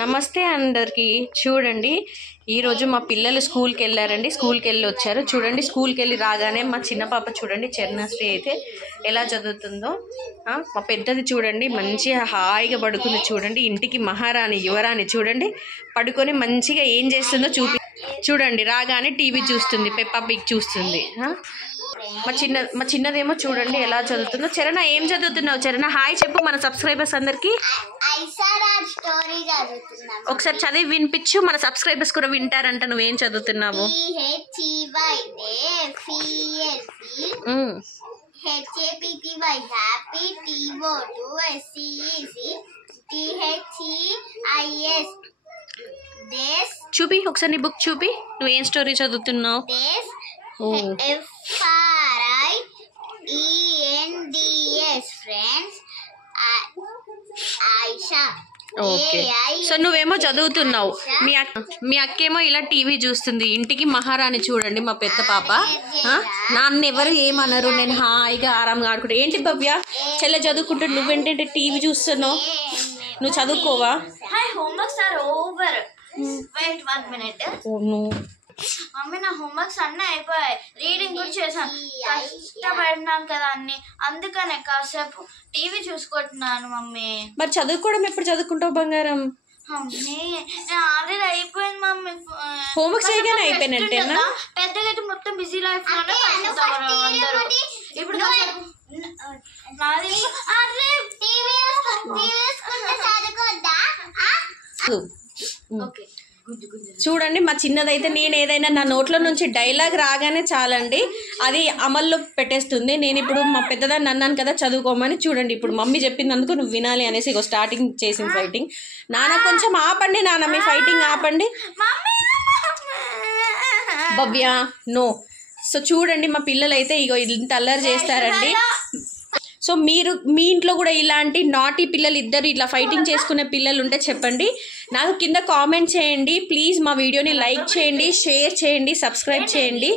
నమస్తే అందరికి. చూడండి ఈరోజు మా పిల్లలు స్కూల్కి వెళ్ళారండి. స్కూల్కి వెళ్ళి వచ్చారు. చూడండి స్కూల్కి వెళ్ళి రాగానే మా చిన్న పాప చూడండి చరణశ్రీ అయితే ఎలా చదువుతుందో. మా పెద్దది చూడండి మంచిగా హాయిగా పడుకుంది. చూడండి ఇంటికి మహారాణి యువరాణి చూడండి పడుకొని మంచిగా ఏం చేస్తుందో చూడండి. రాగానే టీవీ చూస్తుంది, పెప్పా పిగ్ చూస్తుంది. మా చిన్నదేమో చూడండి ఎలా చదువుతుందో. చరణ ఏం చదువుతున్నావు? చరణ హాయ్ చెప్పు మన సబ్స్క్రైబర్స్ అందరికి. ఒకసారి చదివి వినిపించు, మన సబ్స్క్రైబర్స్ కూడా వింటారంట. నువ్వేం చదువుతున్నావు? చూపి ఒకసారి నీ బుక్ చూపి, నువ్వేం స్టోరీ చదువుతున్నావు? ఫ్రెండ్స్ ఆయిషా. ఓకే, సో నువ్వేమో చదువుతున్నావు, మీ అక్కేమో ఇలా టీవీ చూస్తుంది. ఇంటికి మహారాణి చూడండి మా పెద్ద పాప. నాన్న ఎవరు ఏమన్నారు, నేను హాయిగా ఆరాంగా ఆడుకుంటా. ఏంటి భవ్య చెల్లె చదువుకుంటా, నువ్వేంటంటే టీవీ చూస్తున్నావు? నువ్వు చదువుకోవా? మమ్మీ నా హోంవర్క్స్ అన్నీ అయిపోయాయి, రీడింగ్ కూడా చేశాను. కష్టపడినాను కదా అన్ని, అందుకనే కాసేపు టీవీ చూసుకుంటున్నాను మమ్మీ. మరి చదువుకోవడం ఎప్పుడు చదువుకుంటావు బంగారం? మమ్మీ ఆల్రెడీ అయిపోయింది మమ్మీ. హోంవర్క్స్ చేయగానే అయిపోయినట్టేనా? పెద్దగా అయితే మొత్తం బిజీ లైఫ్ లోనే అందరూ. ఇప్పుడు చూడండి మా చిన్నదైతే నేను ఏదైనా నా నోట్లో నుంచి డైలాగ్ రాగానే చాలండి అది అమల్లో పెట్టేస్తుంది. నేను ఇప్పుడు మా పెద్దదాన్ని అన్నాను కదా చదువుకోమని. చూడండి ఇప్పుడు మమ్మీ చెప్పినందుకు నువ్వు వినాలి అనేసి ఇగో స్టార్టింగ్ చేసింది ఫైటింగ్. నాన్న కొంచెం ఆపండి, నాన్న మీ ఫైటింగ్ ఆపండి. భవ్య నో. సో చూడండి మా పిల్లలు అయితే ఇగో ఇంత అల్లరి చేస్తారండి. సో మీరు మీ ఇంట్లో కూడా ఇలాంటి నాటి పిల్లలు ఇద్దరు ఇట్లా ఫైటింగ్ చేసుకునే పిల్లలు ఉంటే చెప్పండి, నాకు కింద కామెంట్ చేయండి. ప్లీజ్ మా వీడియోని లైక్ చేయండి, షేర్ చేయండి, సబ్స్క్రైబ్ చేయండి.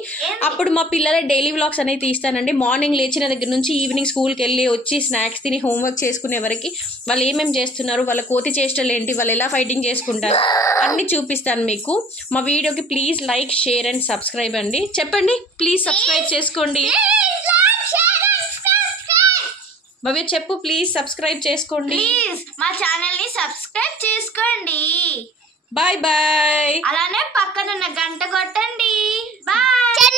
అప్పుడు మా పిల్లల డైలీ వ్లాగ్స్ అనేవి తీస్తానండి. మార్నింగ్ లేచిన దగ్గర నుంచి ఈవినింగ్ స్కూల్కి వెళ్ళి వచ్చి స్నాక్స్ తిని హోంవర్క్ చేసుకునే వరకు వాళ్ళు ఏమేమి చేస్తున్నారు, వాళ్ళ కోతి చేష్టలు ఏంటి, వాళ్ళు ఎలా ఫైటింగ్ చేసుకుంటారు అన్నీ చూపిస్తాను మీకు. మా వీడియోకి please like share and subscribe అండి. చెప్పండి ప్లీజ్ సబ్స్క్రైబ్ చేసుకోండి. భవ్య చెప్పు ప్లీజ్ సబ్స్క్రైబ్ చేసుకోండి. ప్లీజ్ మా ఛానల్ ని సబ్స్క్రైబ్ చేసుకోండి. Bye bye. అలానే పక్కనున్న గంట కొట్టండి. బాయ్.